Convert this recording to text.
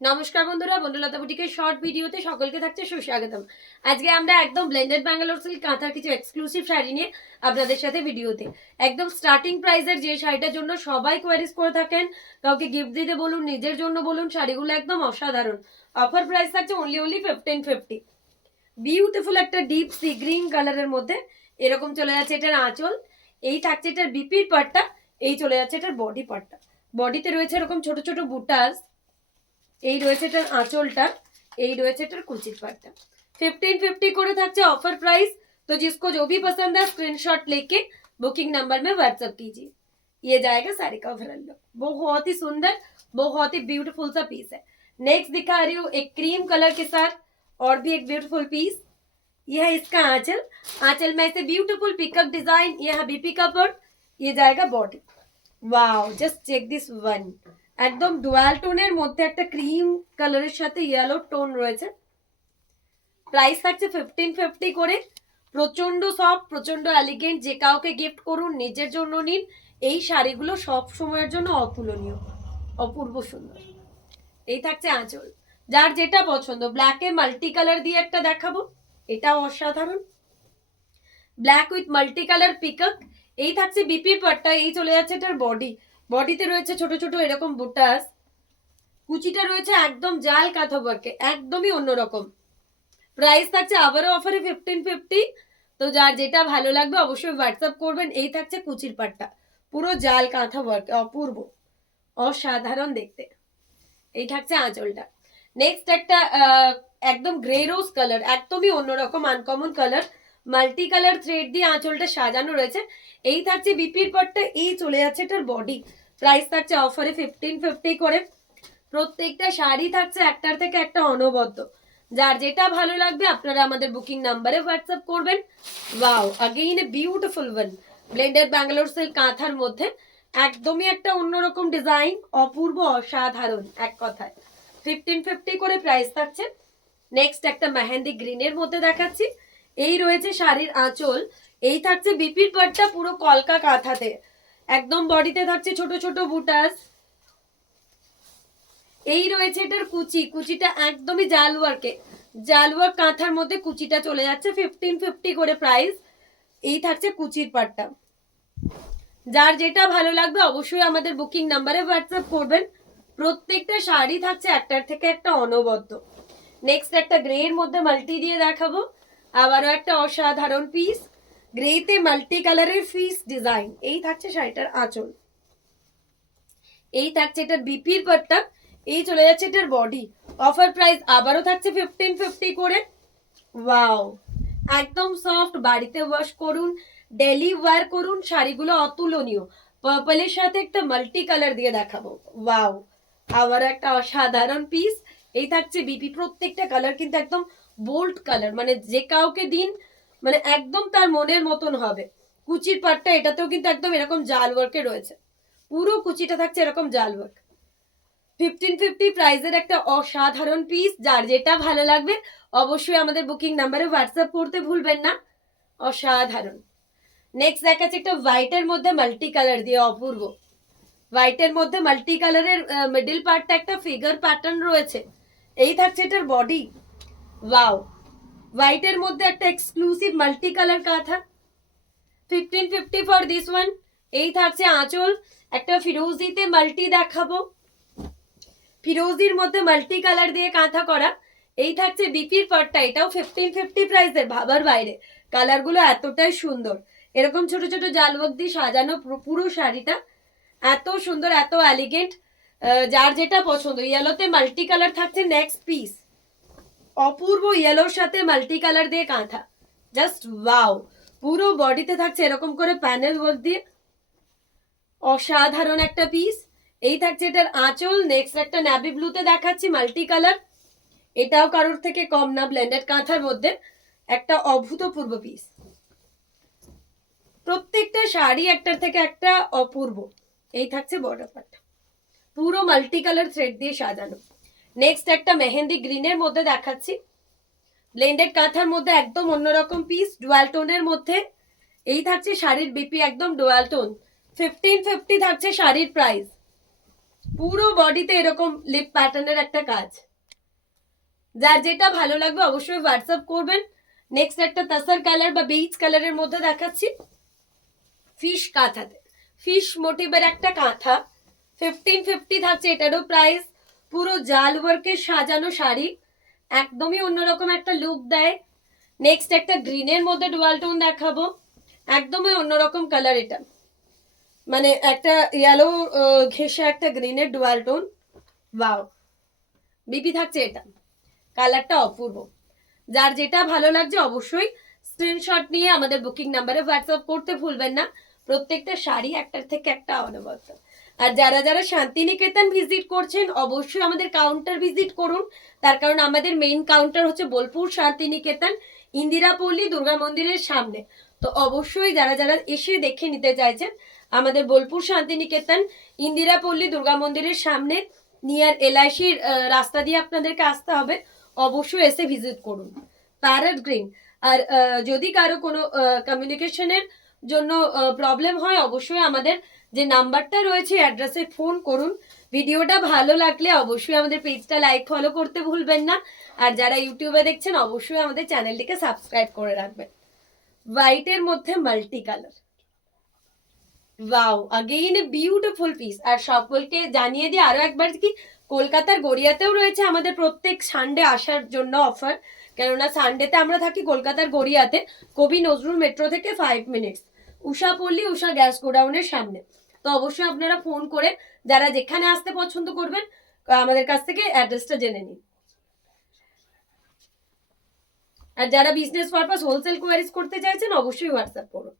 নমস্কার বন্ধুরা, বন্ধুলতা বুটিকের শর্ট ভিডিওতে সকলকে থাকছে সুস্বাগতম। আজকে আমরা একদম ব্লেন্ডেড ব্যাঙ্গালোর সিল্ক কাঁথার কিছু এক্সক্লুসিভ শাড়ি নিয়ে আপনাদের সাথে ভিডিওতে একদম স্টার্টিং প্রাইসের যে শাড়িটার জন্য সবাই কোয়ারিজ করে থাকেন, কাউকে গিফট দিতে বলুন, নিজের জন্য বলুন, শাড়িগুলো একদম অসাধারণ। অফার প্রাইস থাকছে অনলি 1550। বিউটিফুল একটা ডিপ সি গ্রিন কালারের মধ্যে এরকম চলে যাচ্ছে এটার আঁচল, এই থাকছে এটার বিপির পার্টটা, এই চলে যাচ্ছে এটার বডি পার্টটা। বডিতে রয়েছে এরকম ছোট ছোট বুটাস, এই রয়েছে এটার আঁচলটা, এই রয়েছে এটার কুচির পাটটা। 1550 করে থাকছে ऑफर प्राइस। तो जिसको जो भी पसंद है स्क्रीनशॉट लेके बुकिंग नंबर में व्हाट्सएप कीजिए। ये जाएगा साड़ी का ओवरऑल लुक। बहुत ही सुंदर, बहुत ही ब्यूटीफुल सा पीस है। नेक्स्ट दिखा रही हूँ एक क्रीम कलर के साथ और भी एक ब्यूटीफुल पीस। यह है इसका आंचल, आंचल में ऐसे ब्यूटीफुल पिकअप डिजाइन, यह बीपी का पर्ट, ये जाएगा body. Wow, just check this one. একদম ডুয়াল টোনের মধ্যে একটা ক্রিম কালারের সাথে ইয়েলো টোন রয়েছে। প্রাইস থাকছে 1550 করে। প্রচন্ড সফট, প্রচন্ড এলিগেন্ট, যে কাউকে গিফট করুন, নিজের জন্য নিন, এই শাড়িগুলো সব সময়ের জন্য অতুলনীয়, অপূর্ব সুন্দর। এই থাকছে আঁচল, যার যেটা পছন্দ। ব্ল্যাকে মাল্টি কালার দিয়ে একটা দেখাবো, এটাও অসাধারণ। Black with multi colour peacock. এই থাকছে বিপির পাট্টা, এই চলে যাচ্ছে এটার বডি। বডিতে রয়েছে ছোট ছোট এরকম বুটাস, কুচিটা রয়েছে একদম জাল কাঁথা ওয়ার্কে, একদমই অন্যরকম। প্রাইস থাকছে আবারও অফারে 1550। তো যার যেটা ভালো লাগবে অবশ্যই হোয়াটসঅ্যাপ করবেন। এই থাকছে কুচির পাট্টা, পুরো জাল কাঁথা ওয়ার্কে, অপূর্ব, অসাধারণ দেখতে। এই থাকছে আঁচলটা। নেক্সট একটা একদম গ্রে রোজ কালার, একদমই অন্যরকম uncommon colour, multi colour thread দিয়ে আঁচলটা সাজানো রয়েছে। এই থাকছে বিপির পাট্টা, এই চলে যাচ্ছে এটার বডি। প্রাইস থাকছে অফারে 1550 করে। প্রত্যেকটা শাড়ি থাকছে একটার থেকে একটা অনবদ্য। যার যেটা ভালো লাগবে আপনারা আমাদের বুকিং নাম্বারে হোয়াটসঅ্যাপ করবেন। Wow, again a beautiful one, blended Bangalore silk কাঁথার মধ্যে একদমই একটা অন্যরকম ডিজাইন, অপূর্ব, অসাধারণ এক কথায়। 1550 করে প্রাইস থাকছে। নেক্সট একটা মেহেন্দি গ্রিনের মধ্যে দেখাচ্ছি। এই রয়েছে শাড়ির আঁচল, এই থাকছে বিপির পাটটা পুরো কলকা কাঁথাতে, একদম বডিতে থাকছে ছোট ছোট বুটাস। এই রয়েছে এটার কুচি, কুচিটা একদমই জাল ওয়ার্কে, জাল ওয়ার্ক কাঁথার মধ্যে কুচিটা চলে যাচ্ছে। 1550 করে প্রাইস। এই থাকছে কুচির পাটটা। যার যেটা ভালো লাগবে অবশ্যই আমাদের বুকিং নাম্বারে হোয়াটসঅ্যাপ করবেন। প্রত্যেকটা শাড়ি থাকছে একটার থেকে একটা অনবদ্য। নেক্সট একটা গ্রে এর মধ্যে মাল্টি দিয়ে দেখাবো, আবারও একটা অসাধারণ পিস, গ্রেতে মাল্টি কালারের ফিস ডিজাইন। এই থাকছে শাড়িটার আঁচল, এই থাকছে এটার বিপির পাটটা, এই চলে যাচ্ছে এটার বডি। অফার প্রাইস আবারও থাকছে 1550 করে। ওয়াও, একদম সফট, বাড়িতে ওয়াশ করুন, ডেলি ওয়্যার করুন, শাড়িগুলো অতুলনীয়। পার্পলের সাথে একটা মাল্টি কালার দিয়ে দেখাবো। ওয়াও, আবার একটা অসাধারণ পিস। এই থাকছে বিপি, প্রত্যেকটা কালার কিন্তু একদম বোল্ড কালার, মানে যে কাউকে দিন মানে একদম তার মনের মতন হবে। কুচির পাটটা এটাতেও কিন্তু একদম এরকম জাল ওয়ার্কে রয়েছে, পুরো কুচিটা থাকছে এরকম জাল ওয়ার্ক। 1550 প্রাইসের একটা অসাধারণ পিস। যার যেটা ভালো লাগবে অবশ্যই আমাদের বুকিং নাম্বারে হোয়াটসঅ্যাপ করতে ভুলবেন না। অসাধারণ। নেক্সট দেখাচ্ছে একটা হোয়াইটের মধ্যে মাল্টি কালার দিয়ে, অপূর্ব। হোয়াইটের মধ্যে মাল্টি কালারের মিডল পার্টটা একটা ফিগার প্যাটার্ন রয়েছে। এই থাকছে এটার বডি। ওয়াও, হোয়াইটের মধ্যে একটা এক্সক্লুসিভ মাল্টি কালার কাঁথা। 1550 ফর দিস ওয়ান। এই থাকছে আঁচল, একটা ফিরোজিতে মাল্টি দেখাবো, ফিরোজির মধ্যে মাল্টি কালার দিয়ে কাঁথা করা। এই থাকছে বিপির পাটটা, এটাও 1550 প্রাইসের, ভাবার বাইরে। কালারগুলো এতটাই সুন্দর, এরকম ছোট ছোট জালওয়ার্ক দিয়ে সাজানো পুরো শাড়িটা, এত সুন্দর, এত এলিগেন্ট। যার যেটা পছন্দ। ইয়েলোতে মাল্টি কালার থাকছে নেক্সট পিস, অপূর্ব, ইয়েলোর সাথে মাল্টি কালার দিয়ে কাঁথা, জাস্ট ওয়াও। পুরো বডিতে থাকছে এরকম করে প্যানেল ওয়ার্ক দিয়ে, অসাধারণ একটা পিস। এই থাকছে এটার আঁচল। নেক্সট একটা ন্যাভি ব্লুতে দেখাচ্ছি মাল্টি কালার, এটাও কারোর থেকে কম না, ব্লেন্ডেড কাঁথার মধ্যে একটা অভূতপূর্ব পিস। প্রত্যেকটা শাড়ি একটার থেকে একটা অপূর্ব। এই থাকছে বর্ডার পার্ট, পুরো মাল্টি কালার থ্রেড দিয়ে সাজানো। নেক্সট একটা মেহেন্দি গ্রিনের মধ্যে দেখাচ্ছি, ব্লেন্ডেড কাঁথার মধ্যে একদম অন্যরকম পিস, ডুয়াল টোনের মধ্যে। এই থাকছে শাড়ির বিপি, একদম ডুয়াল টোন। 1550 থাকছে শাড়ির প্রাইস। পুরো বডিতে এরকম লিপ প্যাটার্নের একটা কাজ। যার যেটা ভালো লাগবে অবশ্যই হোয়াটসঅ্যাপ করবেন। নেক্সট একটা তাসার কালার বা বেইজ কালারের মধ্যে দেখাচ্ছি, ফিশ কাঁথাতে, ফিশ মোটিভের একটা কাঁথা, 1550 থাকছে এটারও প্রাইস। পুরো জাল ওয়ার্কের সাজানো শাড়ি, একদমই অন্যরকম একটা লুক দেয়। নেক্সট একটা গ্রিনের মধ্যে ডুয়াল টোন দেখাবো, একদমই অন্যরকম কালার এটা, মানে একটা ইয়েলো ঘেঁষে একটা গ্রিনের ডুয়াল টোন। ওয়াও, বিপি থাকছে এটা, কালারটা অপূর্ব। যার যেটা ভালো লাগছে অবশ্যই স্ক্রিনশট নিয়ে আমাদের বুকিং নাম্বারে হোয়াটসঅ্যাপ করতে ভুলবেন না। প্রত্যেকটা শাড়ি একটার থেকে একটা অনবদ্য। আর যারা যারা শান্তিনিকেতন ভিজিট করছেন অবশ্যই আমাদের কাউন্টার ভিজিট করুন, তার কারণ আমাদের মেইন কাউন্টার হচ্ছে বোলপুর শান্তিনিকেতন, ইন্দিরাপল্লী দুর্গা মন্দিরের সামনে। তো অবশ্যই যারা যারা এসে দেখে নিতে চাইছেন, আমাদের বোলপুর শান্তিনিকেতন ইন্দিরাপল্লী দুর্গা মন্দিরের সামনে নিয়ার এলআইসির রাস্তা দিয়ে আপনাদেরকে আসতে হবে। অবশ্যই এসে ভিজিট করুন। Parrot green. আর যদি কারো কোনো কমিউনিকেশনের জন্য প্রবলেম হয় অবশ্যই আমাদের যে নাম্বারটা রয়েছে অ্যাড্রেসে ফোন করুন। ভিডিওটা ভালো লাগলে অবশ্যই আমাদের পেজটা লাইক ফলো করতে ভুলবেন না। আর যারা ইউটিউবে দেখছেন অবশ্যই আমাদের চ্যানেলটিকে সাবস্ক্রাইব করে রাখবেন। হোয়াইটের মধ্যে multi colour, wow, again beautiful piece. আর সকলকে জানিয়ে দিই আরো একবার কি কলকাতার গড়িয়াতেও রয়েছে আমাদের প্রত্যেক সানডে আসার জন্য অফার, কেননা সানডেতে আমরা থাকি কলকাতার গড়িয়াতে, কবি নজরুল মেট্রো থেকে 5 মিনিটস, উষা পল্লী উষা গ্যাস গোডাউনের সামনে। তো অবশ্যই আপনারা ফোন করে যারা যেখানে আসতে পছন্দ করবেন আমাদের কাছ থেকে অ্যাড্রেসটা জেনে নিন। আর যারা বিজনেস পারপাস হোলসেল কোয়ারিজ করতে চাইছেন অবশ্যই হোয়াটসঅ্যাপ করুন।